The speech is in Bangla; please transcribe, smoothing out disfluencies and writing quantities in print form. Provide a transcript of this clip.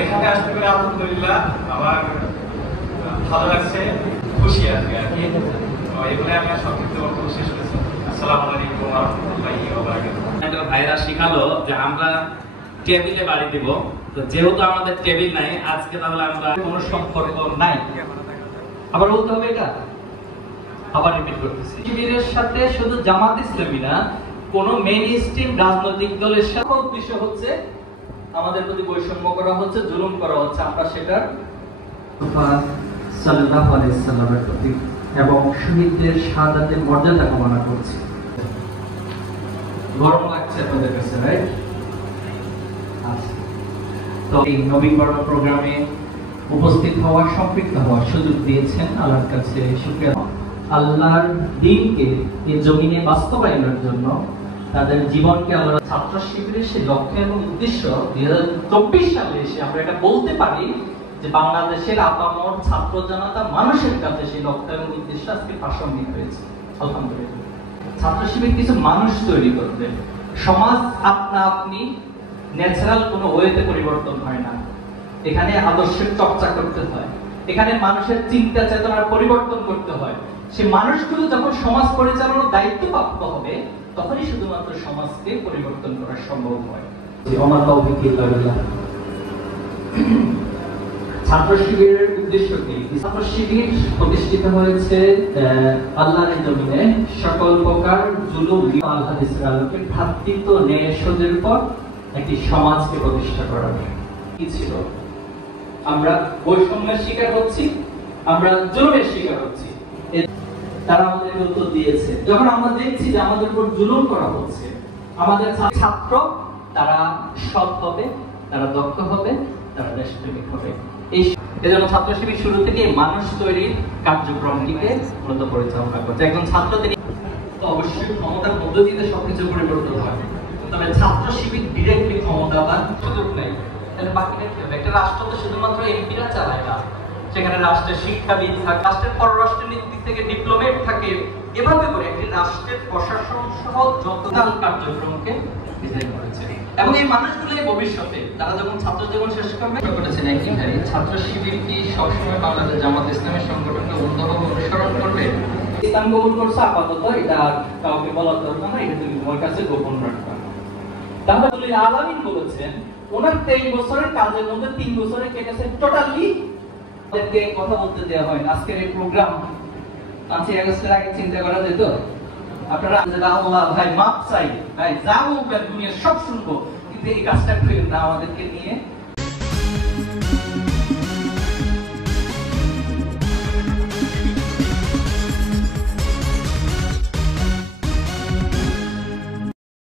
এখানে আসতে পেরে আলহামদুলিল্লাহ আমার ভালো লাগছে, খুশি আছি আর কি। এগুলো আমি সংক্ষিপ্ত বক্তব্য শেষ করেছি। আসসালামু আলাইকুম ওয়া রাহমাতুল্লাহি ওয়া বারাকাতুহু। ভাইরা শিখালো যে আমরা টেবিলে বাড়ি দিব, তো যেহেতু আমাদের টেবিল নাই আজকে, তাহলে আমরা কোনো সম্পর্ক নাই। আবার বলতে হবে এটা, আবার রিপিট করতেছি, শিবিরের সাথে শুধু জামাত ইসলামী না, কোন মেইন স্ট্রিম রাজনৈতিক দলের সাথে উদ্দেশ্য হচ্ছে আমাদের প্রতি বৈষম্য করা হচ্ছে, জুলুম করা হচ্ছে। আমরা সেটার সাল্লাল্লাহু আলাইহি সাল্লামের প্রতি এবং শহীদদের শাহাদাতের মর্যাদা কামনা করছি। গরম লাগছে আপনাদের কাছে, রাইট? আচ্ছা, তো এই নবীকরণ প্রোগ্রামে উপস্থিত হওয়ার, সম্পৃক্ত হওয়ার সুযোগ দিয়েছেন, আল্লাহর কাছে শুকরিয়া। আল্লাহর দ্বীনকে এই জমিনে বাস্তবায়নের জন্য তাদের জীবনকে আল্লাহ ছাত্র শিবিরের সেই লক্ষ্য এবং উদ্দেশ্য 2024 সালে এসে আমরা এটা বলতে পারি যে বাংলাদেশের আপামর ছাত্র জনতা মানুষের কাছে সেই লক্ষ্য এবং উদ্দেশ্য আজকে প্রাসঙ্গিক হয়েছে। আলহামদুলিল্লাহ, ছাত্র শিবির কিছু মানুষ তৈরি করতে। সমাজ আপনা আপনি ন্যাচারাল কোনো ওয়েতে পরিবর্তন হয় না, এখানে আদর্শের চর্চা করতে হয়, এখানে মানুষের চিন্তা চেতনার পরিবর্তন করতে হয়। সে মানুষগুলো যখন সমাজ পরিচালনার দায়িত্বপ্রাপ্ত হবে তখনই শুধুমাত্র সমাজকে পরিবর্তন করা সম্ভব হয়। ছাত্র শিবিরের উদ্দেশ্য কি? ছাত্র শিবির প্রতিষ্ঠিত হয়েছে আল্লাহর জমিনে সকল প্রকার জুলুম, আল্লাহ হাদিসের আলোকে ভ্রাতৃত্ব, ন্যায় সোজের উপর একটি সমাজকে প্রতিষ্ঠা করা। কি ছিল? আমরা বৈষম্যের শিকার হচ্ছি, আমরা জুলুমের শিকার হচ্ছি। তারা আমাদের উত্তর দিয়েছে, যখন আমরা দেখছি যে আমাদের উপর জুলুম করা হচ্ছে, আমাদের ছাত্র তারা সৎ হবে, তারা দক্ষ হবে, তারা দেশপ্রেমিক হবে। এজন্য ছাত্র শিবির শুরু থেকে মানুষ তৈরির কার্যক্রমটিকে মূলত পরিচালনা করছে। একজন ছাত্র তিনি অবশ্যই ক্ষমতার মধ্য দিয়ে সবকিছু পরিবর্তন হয়, তবে ছাত্র শিবির ডিরেক্টলি ক্ষমতাবান সুযোগ নেই। তাহলে বাকিটা কি হবে? একটা রাষ্ট্র তো শুধুমাত্র এমপিরা চালায় না, সেখানে রাষ্ট্রের শিক্ষাবিদ থাকে, রাষ্ট্রের পররাষ্ট্র নীতি থেকে ডিপ্লোমেট থাকে। এভাবে করে একটি রাষ্ট্রের প্রশাসন সহ যত কার্যক্রমকে ডিজাইন করেছে। এবং এই মানুষগুলো ভবিষ্যতে তারা যখন ছাত্র জীবন শেষ করবে করেছেন একই ভাই, ছাত্র শিবির কি সবসময় বাংলাদেশ জামাত ইসলামের সংগঠনকে অন্ধভাবে অনুসরণ করবে? ইসলাম কবুল করছে, আপাতত এটা কাউকে বলার দরকার না, এটা তুমি তোমার কাছে গোপন রাখবা। তাহলে আলামিন বলেছেন ওনার 23 বছরের কাজের মধ্যে 3 বছরে কেটেছে টোটালি ওদেরকে কথা বলতে দেওয়া হয়। আজকের এই প্রোগ্রাম 5 আগস্টের আগে চিন্তা করা যেত? আপনারা আল্লাহ ভাই মাপ চাই, ভাই যা বলবেন দুনিয়া সব শুনবো, কিন্তু এই কাজটা করেন না, আমাদেরকে নিয়ে